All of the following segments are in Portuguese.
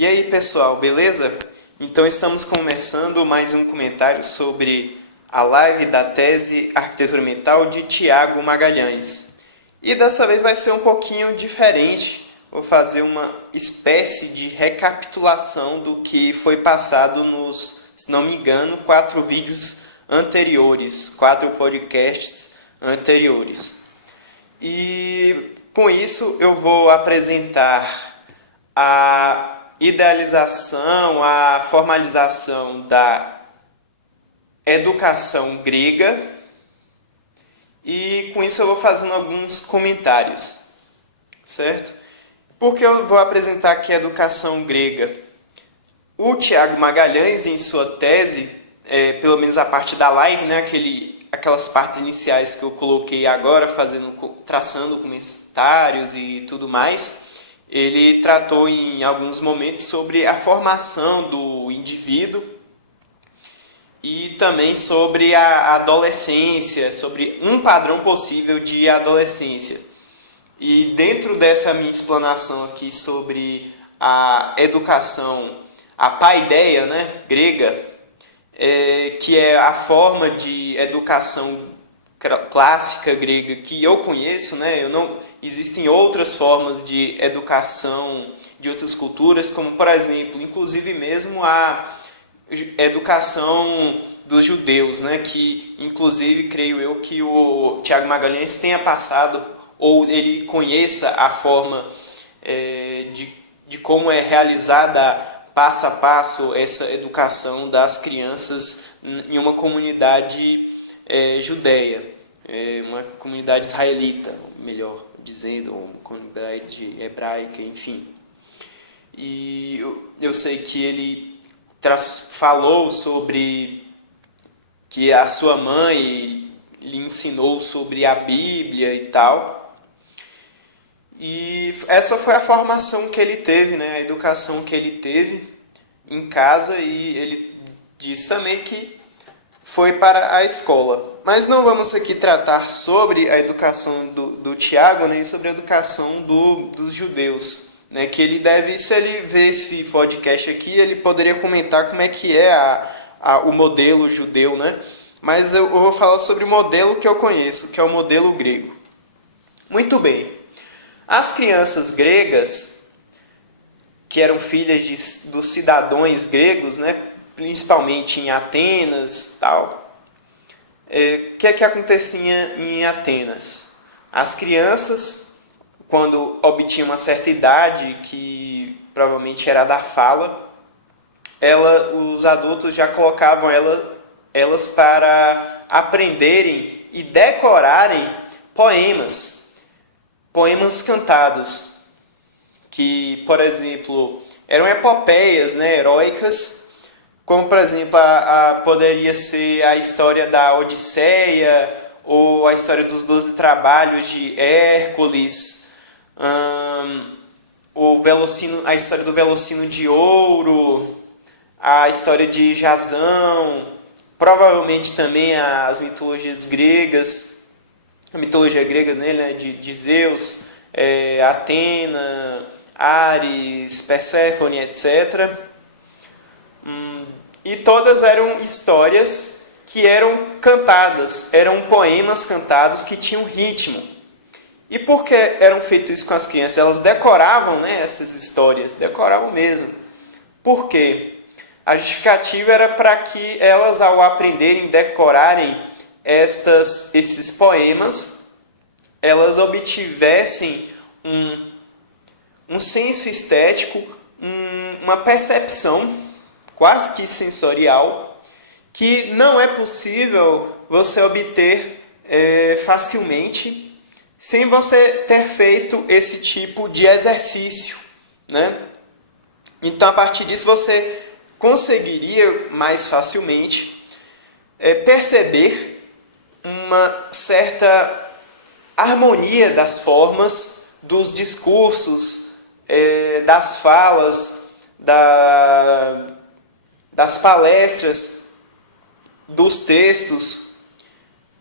E aí, pessoal, beleza? Então estamos começando mais um comentário sobre a live da tese Arquitetura Mental de Tiago Magalhães. E dessa vez vai ser um pouquinho diferente. Vou fazer uma espécie de recapitulação do que foi passado nos, se não me engano, 4 vídeos anteriores, 4 podcasts anteriores. E com isso eu vou apresentar a idealização, a formalização da educação grega, e com isso eu vou fazendo alguns comentários, certo? Por que eu vou apresentar aqui a educação grega? O Tiago Magalhães, em sua tese, pelo menos a parte da live, né, aquelas partes iniciais que eu coloquei agora, traçando comentários e tudo mais, ele tratou em alguns momentos sobre a formação do indivíduo e também sobre a adolescência, sobre um padrão possível de adolescência. E dentro dessa minha explanação aqui sobre a educação, a paideia, né, grega, que é a forma de educação clássica grega que eu conheço, né? Existem outras formas de educação de outras culturas, como, por exemplo, inclusive mesmo a educação dos judeus, né? Que, inclusive, creio eu que o Tiago Magalhães tenha passado, ou ele conheça a forma de como é realizada passo a passo essa educação das crianças em uma comunidade judeia, uma comunidade israelita, melhor dizendo, uma comunidade hebraica, enfim. E eu sei que ele falou sobre que a sua mãe lhe ensinou sobre a Bíblia e tal. E essa foi a formação que ele teve, né? A educação que ele teve em casa, e ele diz também que foi para a escola. Mas não vamos aqui tratar sobre a educação do Tiago, nem sobre a educação dos judeus, né? Que ele deve, se ele ver esse podcast aqui, ele poderia comentar como é que é o modelo judeu, né? Mas eu vou falar sobre o modelo que eu conheço, que é o modelo grego. Muito bem. As crianças gregas, que eram filhas dos cidadãos gregos, né, principalmente em Atenas, tal, o que é que acontecia em Atenas? As crianças, quando obtinham uma certa idade, que provavelmente era da fala, os adultos já colocavam elas para aprenderem e decorarem poemas cantados, que, por exemplo, eram epopeias, né, heróicas, como, por exemplo, poderia ser a história da Odisseia, ou a história dos 12 trabalhos de Hércules, a história do Velocino de Ouro, a história de Jasão, provavelmente também as mitologias gregas, a mitologia grega, né, de Zeus, Atena, Ares, Perséfone, etc. E todas eram histórias que eram cantadas, eram poemas cantados que tinham ritmo. E por que eram feitos isso com as crianças? Elas decoravam, né, essas histórias, decoravam mesmo. Por quê? A justificativa era para que elas, ao aprenderem, decorarem esses poemas, elas obtivessem um senso estético, uma percepção quase que sensorial, que não é possível você obter facilmente sem você ter feito esse tipo de exercício, né? Então, a partir disso, você conseguiria mais facilmente perceber uma certa harmonia das formas, dos discursos, das falas, das palestras, dos textos.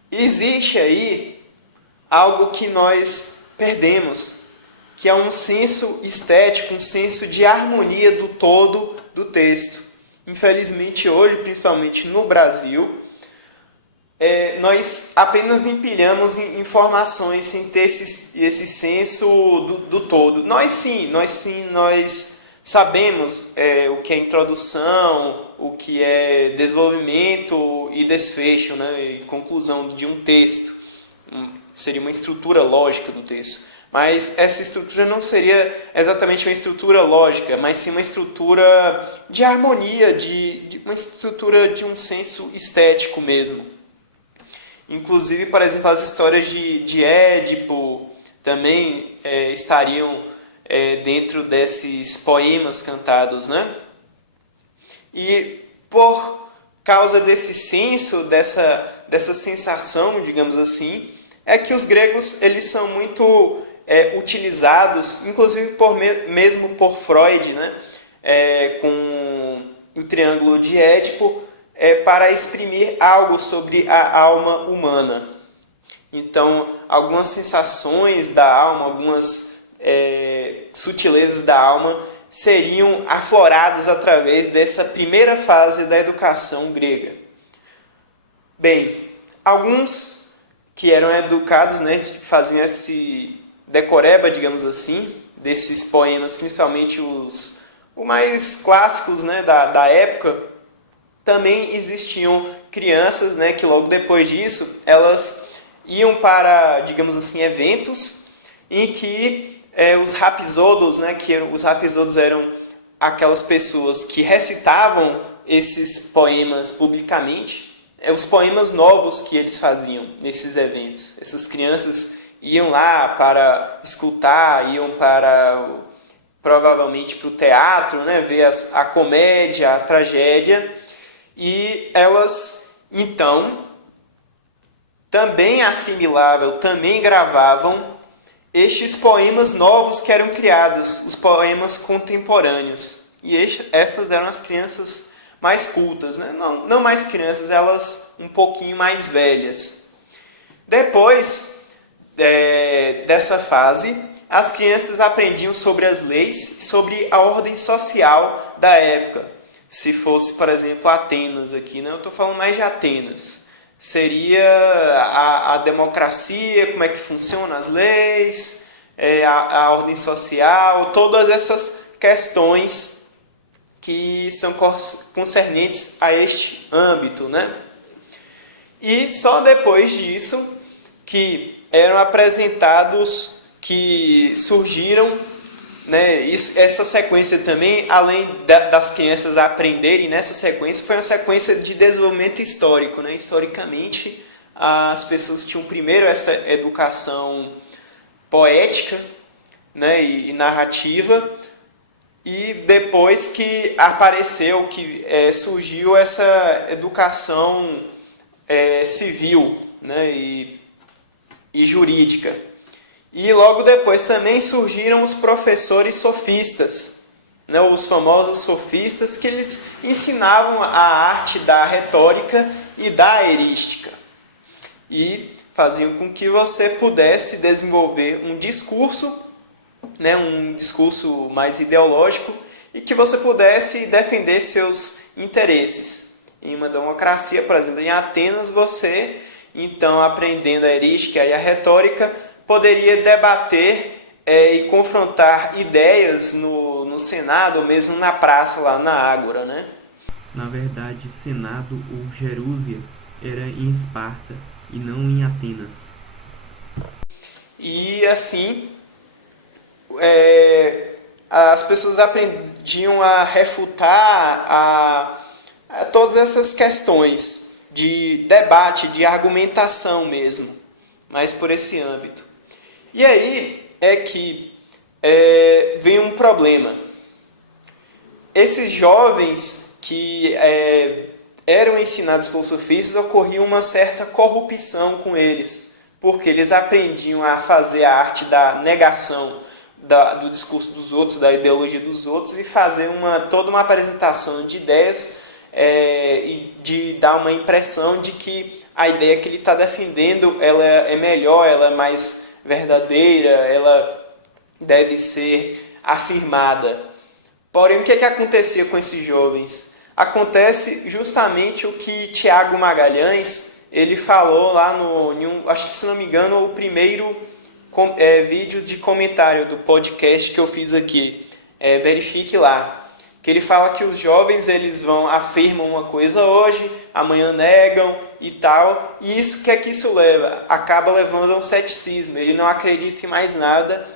Existe aí algo que nós perdemos, que é um senso estético, um senso de harmonia do todo do texto. Infelizmente hoje, principalmente no Brasil, nós apenas empilhamos informações sem ter esse senso do todo. Nós sabemos o que é introdução, o que é desenvolvimento e desfecho, né, e conclusão de um texto. Seria uma estrutura lógica do texto. Mas essa estrutura não seria exatamente uma estrutura lógica, mas sim uma estrutura de harmonia, uma estrutura de um senso estético mesmo. Inclusive, por exemplo, as histórias de Édipo também estariam dentro desses poemas cantados, né? E por causa desse senso, dessa sensação, digamos assim, é que os gregos eles são muito utilizados, inclusive mesmo por Freud, né? Com o triângulo de Édipo, para exprimir algo sobre a alma humana. Então, algumas sensações da alma, algumas sutilezas da alma seriam afloradas através dessa primeira fase da educação grega. Bem, alguns que eram educados, né, faziam esse decoreba, digamos assim, desses poemas, principalmente os mais clássicos, né, da época. Também existiam crianças, né, que logo depois disso elas iam para, digamos assim, eventos em que os rapisodos, né, os rapisodos eram aquelas pessoas que recitavam esses poemas publicamente, os poemas novos que eles faziam nesses eventos. Essas crianças iam lá para escutar, iam provavelmente para o teatro, né, ver a comédia, a tragédia, e elas, então, também assimilavam, também gravavam estes poemas novos que eram criados, os poemas contemporâneos. E estas eram as crianças mais cultas, né? Não mais crianças, elas um pouquinho mais velhas. Depois dessa fase, as crianças aprendiam sobre as leis e sobre a ordem social da época. Se fosse, por exemplo, Atenas aqui, né? Eu estou falando mais de Atenas. Seria a democracia, como é que funcionam as leis, a ordem social, todas essas questões que são concernentes a este âmbito, né? E só depois disso que eram apresentados, que surgiram, né, essa sequência também, além das crianças aprenderem nessa sequência, foi uma sequência de desenvolvimento histórico, né? Historicamente, as pessoas tinham primeiro essa educação poética, né, e narrativa, e depois que apareceu, que surgiu essa educação civil, né, e jurídica. E logo depois também surgiram os professores sofistas, né, os famosos sofistas, que eles ensinavam a arte da retórica e da erística. E faziam com que você pudesse desenvolver um discurso, né, um discurso mais ideológico, e que você pudesse defender seus interesses. Em uma democracia, por exemplo, em Atenas, você, então, aprendendo a erística e a retórica, poderia debater e confrontar ideias no Senado, ou mesmo na praça, lá na Ágora, né? Na verdade, Senado ou Jerúsia era em Esparta e não em Atenas. E assim, as pessoas aprendiam a refutar a todas essas questões de debate, de argumentação mesmo, mas por esse âmbito. E aí é que vem um problema. Esses jovens que eram ensinados pelos sofistas, ocorria uma certa corrupção com eles, porque eles aprendiam a fazer a arte da negação do discurso dos outros, da ideologia dos outros, e fazer toda uma apresentação de ideias e de dar uma impressão de que a ideia que ele está defendendo ela é melhor, ela é mais verdadeira, ela deve ser afirmada. Porém, o que acontecia com esses jovens? Acontece justamente o que Tiago Magalhães ele falou lá acho que, se não me engano, o primeiro vídeo de comentário do podcast que eu fiz aqui. Verifique lá. Que ele fala que os jovens eles afirmam uma coisa hoje, amanhã negam e tal. E isso, que isso leva? Acaba levando a um ceticismo. Ele não acredita em mais nada.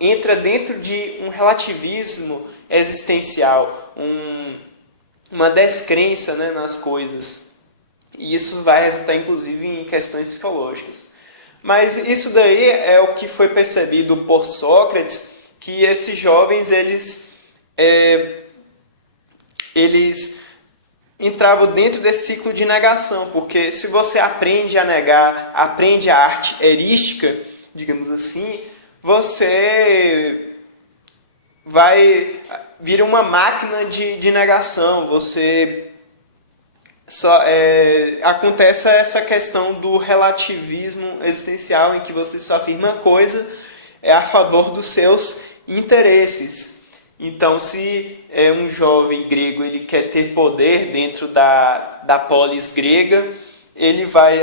Entra dentro de um relativismo existencial, uma descrença, né, nas coisas. E isso vai resultar, inclusive, em questões psicológicas. Mas isso daí é o que foi percebido por Sócrates, que esses jovens, eles entravam dentro desse ciclo de negação, porque se você aprende a negar, aprende a arte erística, digamos assim, você vai vir uma máquina de negação. Acontece essa questão do relativismo existencial, em que você só afirma uma coisa a favor dos seus interesses. Então, se um jovem grego ele quer ter poder dentro da polis grega, ele vai,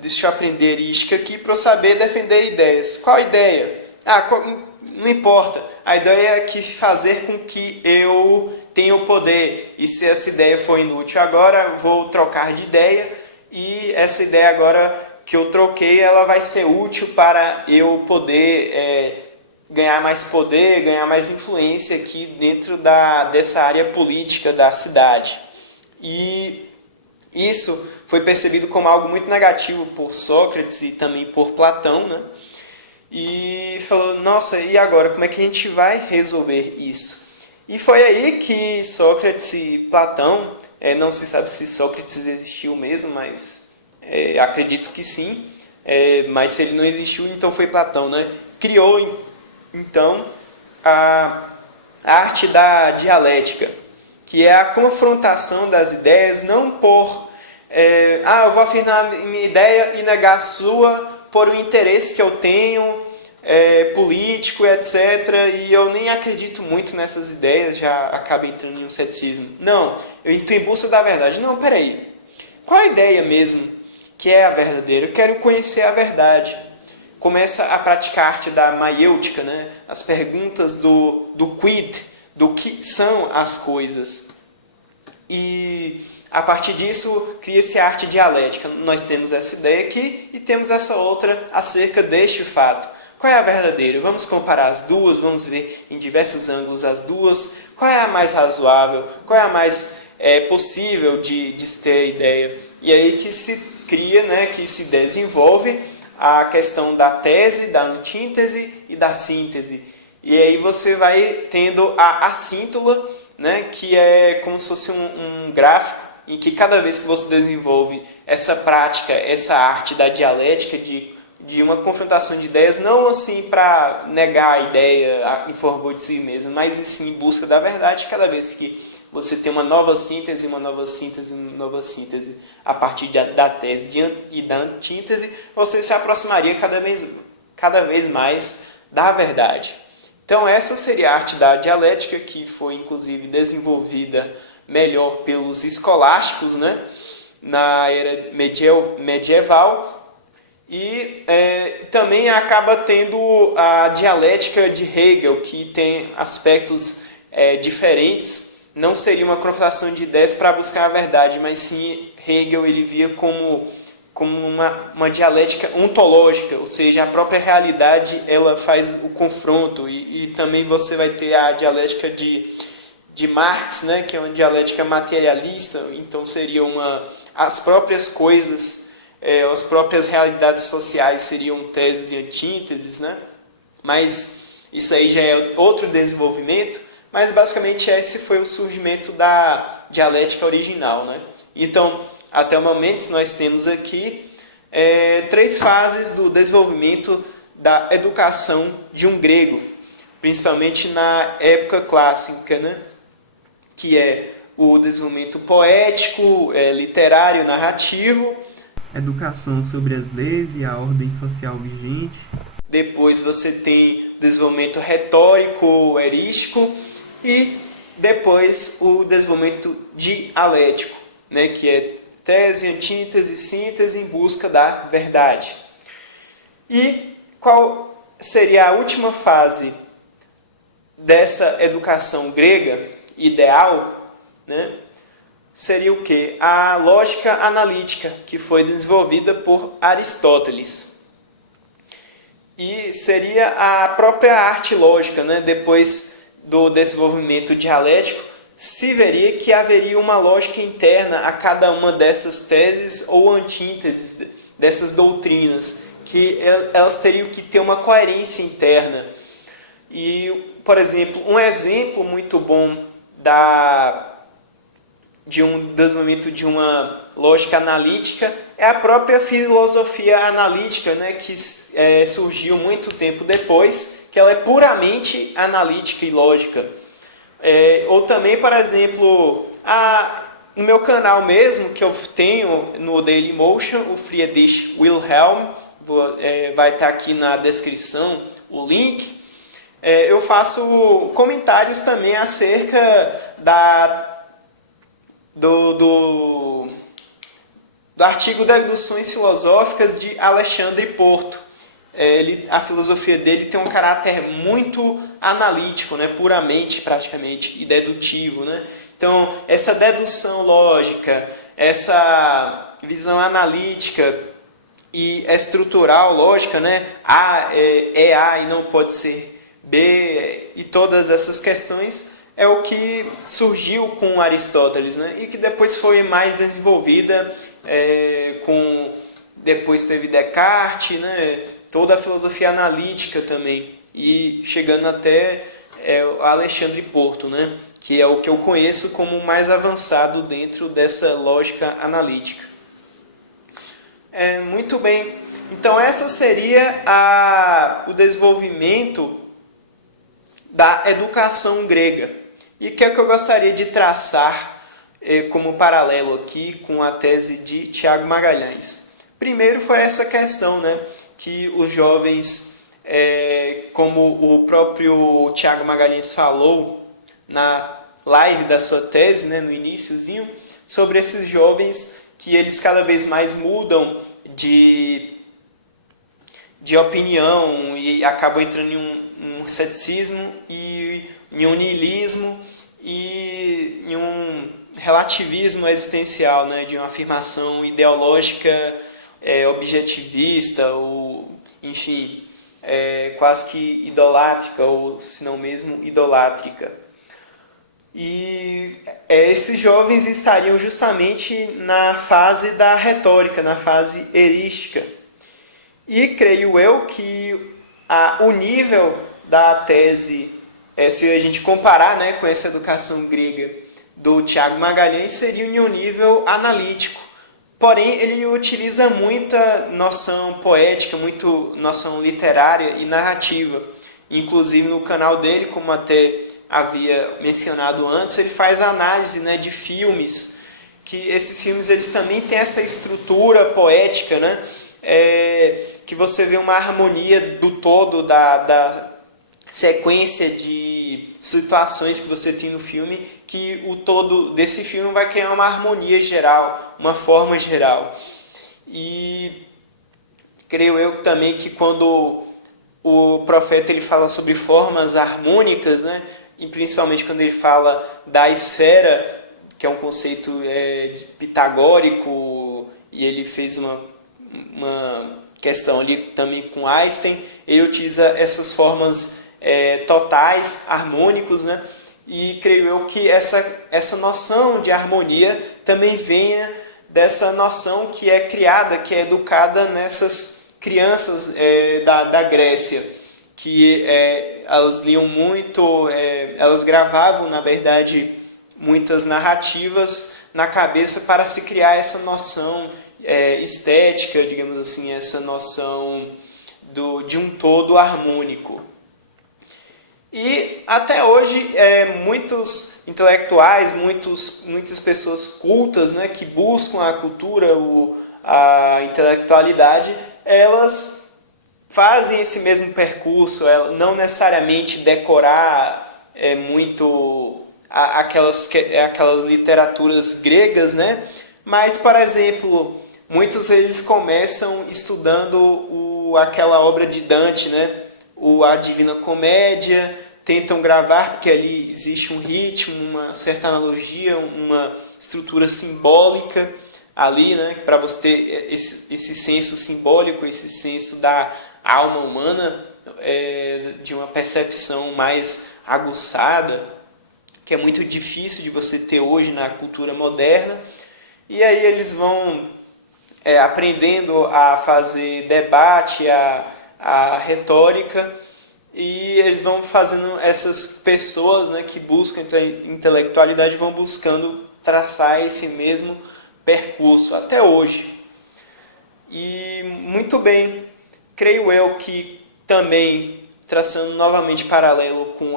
deixa eu aprender erística aqui para eu saber defender ideias. Qual ideia? Não importa. A ideia é fazer com que eu tenha o poder. E se essa ideia for inútil agora, vou trocar de ideia. E essa ideia agora que eu troquei, ela vai ser útil para eu poder ganhar mais poder, ganhar mais influência aqui dentro dessa área política da cidade. E isso foi percebido como algo muito negativo por Sócrates e também por Platão, né? E falou, nossa, e agora? Como é que a gente vai resolver isso? E foi aí que Sócrates e Platão, não se sabe se Sócrates existiu mesmo, mas acredito que sim. Mas se ele não existiu, então foi Platão, né? Criou, então, a arte da dialética, que é a confrontação das ideias, não por, eu vou afirmar a minha ideia e negar a sua, por o interesse que eu tenho, político, etc. E eu nem acredito muito nessas ideias, já acabo entrando em um ceticismo. Não, eu estou em busca da verdade. Não, peraí. Qual a ideia mesmo que é a verdadeira? Eu quero conhecer a verdade. Começa a praticar a arte da maiêutica, né? As perguntas do quid, do que são as coisas. E a partir disso, cria-se a arte dialética. Nós temos essa ideia aqui e temos essa outra acerca deste fato. Qual é a verdadeira? Vamos comparar as duas, vamos ver em diversos ângulos as duas. Qual é a mais razoável? Qual é a mais possível de ter a ideia? E aí que se cria, né, que se desenvolve a questão da tese, da antítese e da síntese. E aí você vai tendo a assíntula, né, que é como se fosse um gráfico em que cada vez que você desenvolve essa prática, essa arte da dialética, de uma confrontação de ideias, não assim para negar a ideia em favor de si mesmo, mas sim em busca da verdade, cada vez que você tem uma nova síntese, uma nova síntese, uma nova síntese a partir da tese e da antítese, você se aproximaria cada vez mais da verdade. Então essa seria a arte da dialética, que foi inclusive desenvolvida melhor pelos escolásticos, né, na era medieval, e também acaba tendo a dialética de Hegel, que tem aspectos diferentes. Não seria uma confrontação de ideias para buscar a verdade, mas sim Hegel ele via como uma dialética ontológica, ou seja, a própria realidade ela faz o confronto, e também você vai ter a dialética de Marx, né, que é uma dialética materialista. Então seriam as próprias coisas, as próprias realidades sociais seriam teses e antíteses, né? Mas isso aí já é outro desenvolvimento, mas basicamente esse foi o surgimento da dialética original, né? Então, até o momento nós temos aqui 3 fases do desenvolvimento da educação de um grego, principalmente na época clássica, né? Que é o desenvolvimento poético, literário, narrativo. Educação sobre as leis e a ordem social vigente. depois você tem o desenvolvimento retórico-erístico e depois o desenvolvimento dialético, né, que é tese, antítese, síntese em busca da verdade. E qual seria a última fase dessa educação grega ideal, né? Seria o quê? A lógica analítica, que foi desenvolvida por Aristóteles. E seria a própria arte lógica, né? Depois do desenvolvimento dialético, se veria que haveria uma lógica interna a cada uma dessas teses ou antíteses dessas doutrinas, que elas teriam que ter uma coerência interna. E, por exemplo, um exemplo muito bom de um desenvolvimento de uma lógica analítica é a própria filosofia analítica, né, que surgiu muito tempo depois, que ela é puramente analítica e lógica. Ou também, por exemplo, no meu canal mesmo, que eu tenho no Dailymotion, o Friedrich Wilhelm, vai estar aqui na descrição o link. Eu faço comentários também acerca do artigo Deduções Filosóficas de Alexandre Porto. A filosofia dele tem um caráter muito analítico, né, puramente, praticamente, e dedutivo, né? Então, essa dedução lógica, essa visão analítica e estrutural lógica, né? A é A e não pode ser B, e todas essas questões é o que surgiu com Aristóteles, né? E que depois foi mais desenvolvida depois teve Descartes, né? Toda a filosofia analítica também, e chegando até Alexandre Porto, né? Que é o que eu conheço como o mais avançado dentro dessa lógica analítica. Muito bem, então essa seria o desenvolvimento da educação grega. E o que é que eu gostaria de traçar como paralelo aqui com a tese de Tiago Magalhães? Primeiro foi essa questão, né, que os jovens, como o próprio Tiago Magalhães falou na live da sua tese, né, no iniciozinho, sobre esses jovens que eles cada vez mais mudam de opinião e acabam entrando em um ceticismo e em um niilismo e em um relativismo existencial, né, de uma afirmação ideológica objetivista, ou, enfim, quase que idolátrica, ou se não mesmo idolátrica. E esses jovens estariam justamente na fase da retórica, na fase erística. E creio eu que o nível da tese, se a gente comparar, né, com essa educação grega do Tiago Magalhães, seria em um nível analítico. Porém, ele utiliza muita noção poética, muito noção literária e narrativa. Inclusive, no canal dele, como até havia mencionado antes, ele faz análise, né, de filmes, que esses filmes eles também têm essa estrutura poética, né, que você vê uma harmonia do todo da sequência de situações que você tem no filme, que o todo desse filme vai criar uma harmonia geral, uma forma geral. E creio eu também que quando o profeta ele fala sobre formas harmônicas, né, e principalmente quando ele fala da esfera, que é um conceito pitagórico, e ele fez uma questão ali também com Einstein, ele utiliza essas formas totais, harmônicos, né? E creio eu que essa noção de harmonia também venha dessa noção que é criada, que é educada nessas crianças da Grécia, que elas liam muito, elas gravavam, na verdade, muitas narrativas na cabeça para se criar essa noção estética, digamos assim, essa noção de um todo harmônico. E até hoje, muitos intelectuais, muitas pessoas cultas, né, que buscam a cultura, a intelectualidade, elas fazem esse mesmo percurso, não necessariamente decorar muito aquelas literaturas gregas, né? Mas, por exemplo, muitos deles começam estudando aquela obra de Dante, né? A Divina Comédia, tentam gravar, porque ali existe um ritmo, uma certa analogia, uma estrutura simbólica ali, né? Para você ter esse senso simbólico, esse senso da alma humana, de uma percepção mais aguçada, que é muito difícil de você ter hoje na cultura moderna. E aí eles vão aprendendo a fazer debate, a retórica, e eles vão fazendo, essas pessoas, né, que buscam intelectualidade vão buscando traçar esse mesmo percurso até hoje. E muito bem, creio eu que também, traçando novamente paralelo com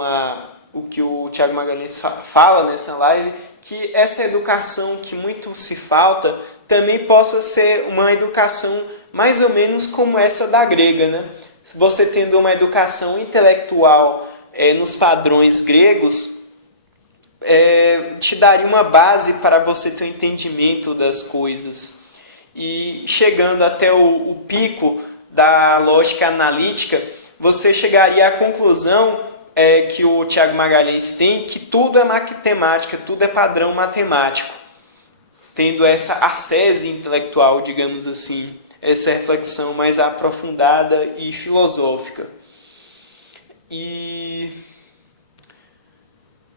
o que o Tiago Magalhães fala nessa live, que essa educação que muito se falta também possa ser uma educação mais ou menos como essa da grega, né? Você tendo uma educação intelectual nos padrões gregos, te daria uma base para você ter um entendimento das coisas. E chegando até o pico da lógica analítica, você chegaria à conclusão que o Tiago Magalhães tem, que tudo é matemática, tudo é padrão matemático, tendo essa ascese intelectual, digamos assim, essa reflexão mais aprofundada e filosófica. E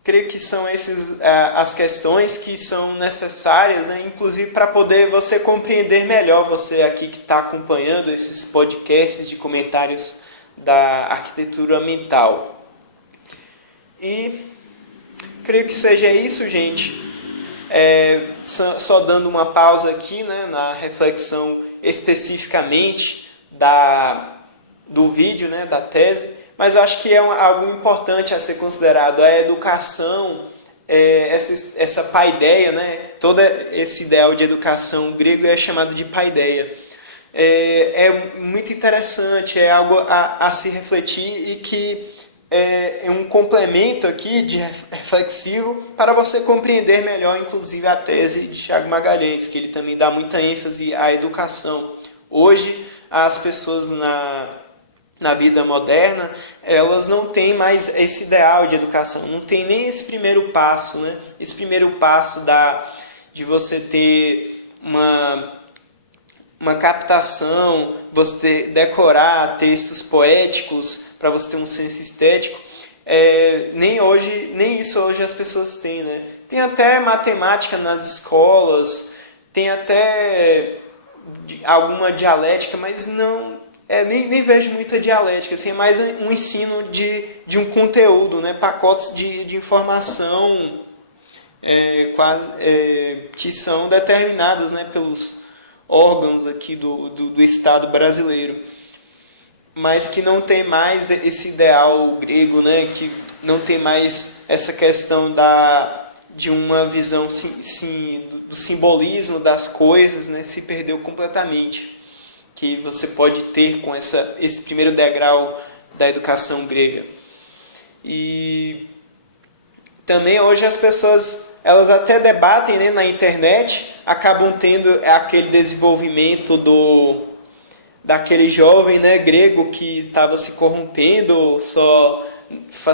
creio que são essas as questões que são necessárias, né? Inclusive para poder você compreender melhor, você aqui que está acompanhando esses podcasts de comentários da arquitetura mental. E creio que seja isso, gente. Só dando uma pausa aqui, né, na reflexão especificamente do vídeo, né, da tese, mas eu acho que é algo importante a ser considerado. A educação, essa paideia, né, todo esse ideal de educação grego é chamado de paideia. É muito interessante, é algo a se refletir e que é um complemento aqui de reflexivo para você compreender melhor, inclusive, a tese de Tiago Magalhães, que ele também dá muita ênfase à educação. Hoje, as pessoas na vida moderna, elas não têm mais esse ideal de educação, não tem nem esse primeiro passo, né? Esse primeiro passo de você ter uma captação, você decorar textos poéticos para você ter um senso estético, nem isso hoje as pessoas têm, né? Tem até matemática nas escolas, tem até alguma dialética, mas não, nem vejo muita dialética, assim, é mais um ensino de um conteúdo, né? Pacotes de informação que são determinados, né, pelos órgãos aqui do Estado brasileiro, mas que não tem mais esse ideal grego, né? Que não tem mais essa questão de uma visão do simbolismo das coisas, né? Se perdeu completamente, que você pode ter com esse primeiro degrau da educação grega. E também hoje as pessoas, elas até debatem, né, na internet, acabam tendo aquele desenvolvimento daquele jovem, né, grego que estava se corrompendo, só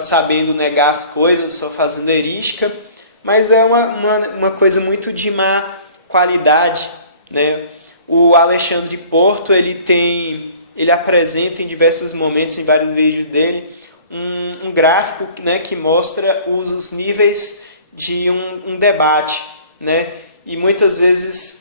sabendo negar as coisas, só fazendo erística, mas é uma coisa muito de má qualidade, né? O Alexandre de Porto, ele apresenta em diversos momentos, em vários vídeos dele, um gráfico, né, que mostra os níveis de um debate, né? E muitas vezes,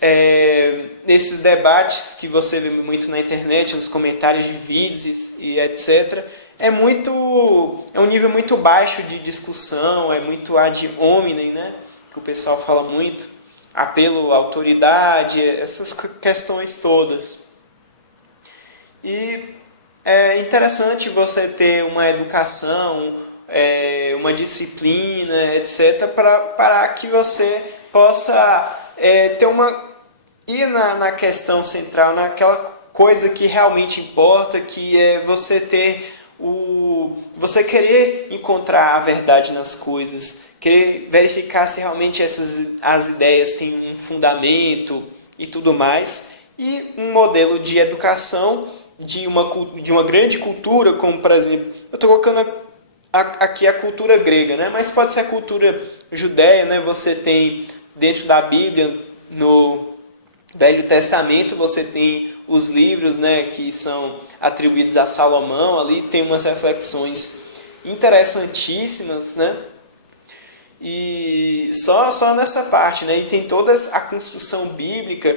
nesses debates que você vê muito na internet, nos comentários de vídeos e etc., é um nível muito baixo de discussão, é muito ad hominem, né? Que o pessoal fala muito, apelo à autoridade, essas questões todas. E é interessante você ter uma educação, uma disciplina, etc., para que você possa ir na questão central, naquela coisa que realmente importa, que é você ter você querer encontrar a verdade nas coisas, querer verificar se realmente as ideias têm um fundamento e tudo mais. E um modelo de educação de uma grande cultura, como, por exemplo, eu estou colocando aqui a cultura grega, né? Mas pode ser a cultura judeia, né? Você tem dentro da Bíblia, no Velho Testamento, você tem os livros, né, que são atribuídos a Salomão, ali tem umas reflexões interessantíssimas, né? E só nessa parte, né? E tem toda a construção bíblica,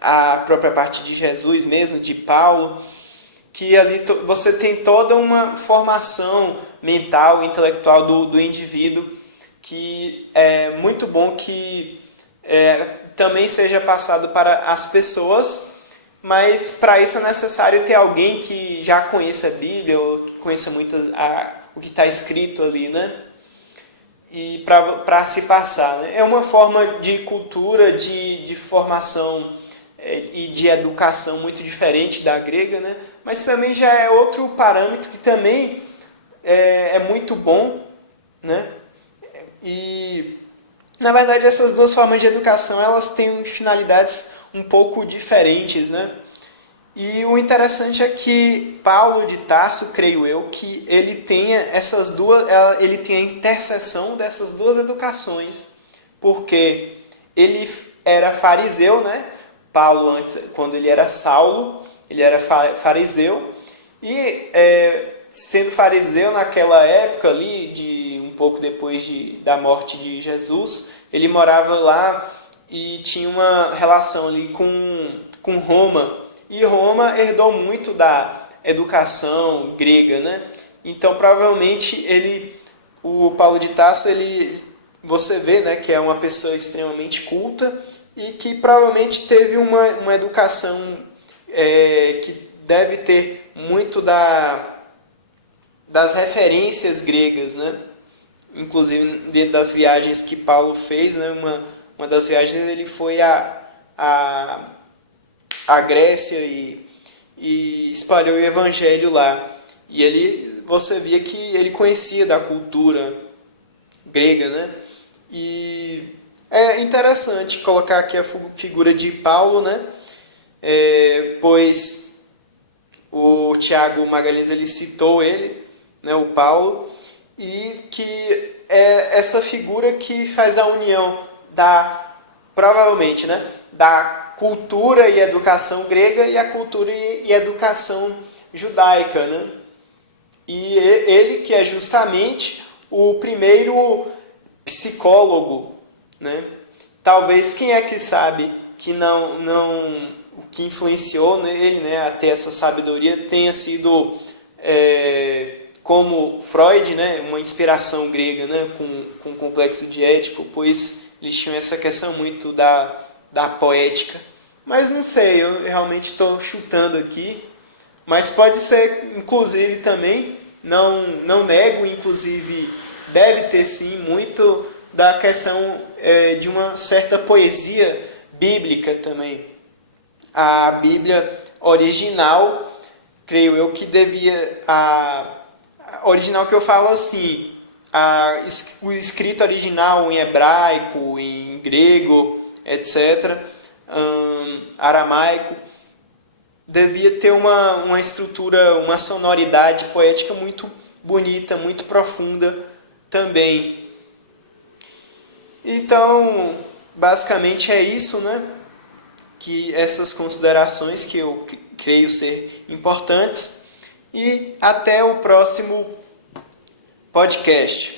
a própria parte de Jesus mesmo, de Paulo, que ali você tem toda uma formação mental, intelectual do indivíduo, que é muito bom que também seja passado para as pessoas, mas para isso é necessário ter alguém que já conheça a Bíblia, ou que conheça muito o que está escrito ali, né? E para se passar, né? É uma forma de cultura, de formação e de educação muito diferente da grega, né? Mas também já é outro parâmetro que também é muito bom, né? E, na verdade, essas duas formas de educação, elas têm finalidades um pouco diferentes, né? E o interessante é que Paulo de Tarso, creio eu, que ele tenha ele tem a interseção dessas duas educações, porque ele era fariseu, né? Paulo, antes, quando ele era Saulo, ele era fariseu, e sendo fariseu naquela época ali, um pouco depois da morte de Jesus, ele morava lá e tinha uma relação ali com Roma, e Roma herdou muito da educação grega, né? Então, provavelmente, o Paulo de Tarso, você vê, né, que é uma pessoa extremamente culta e que provavelmente teve uma educação que deve ter muito das referências gregas, né? Inclusive, dentro das viagens que Paulo fez, né, uma das viagens ele foi a Grécia e espalhou o evangelho lá. E você via que ele conhecia da cultura grega, né? E é interessante colocar aqui a figura de Paulo, né? Pois o Tiago Magalhães ele citou ele, né, o Paulo, e que é essa figura que faz a união provavelmente, né, da cultura e educação grega e a cultura e educação judaica, né? E ele que é justamente o primeiro psicólogo, né? Talvez, quem é que sabe que o que influenciou ele, né, a ter essa sabedoria tenha sido como Freud, né, uma inspiração grega, né, com o complexo de Édipo, pois eles tinham essa questão muito da poética. Mas não sei, eu realmente estou chutando aqui, mas pode ser, inclusive, também, não nego, inclusive deve ter sim muito da questão de uma certa poesia bíblica também. A Bíblia original, creio eu que devia... original que eu falo assim, o escrito original em hebraico, em grego, etc., aramaico, devia ter uma estrutura, uma sonoridade poética muito bonita, muito profunda também. Então, basicamente é isso, né? Que essas considerações que eu creio ser importantes. E até o próximo podcast.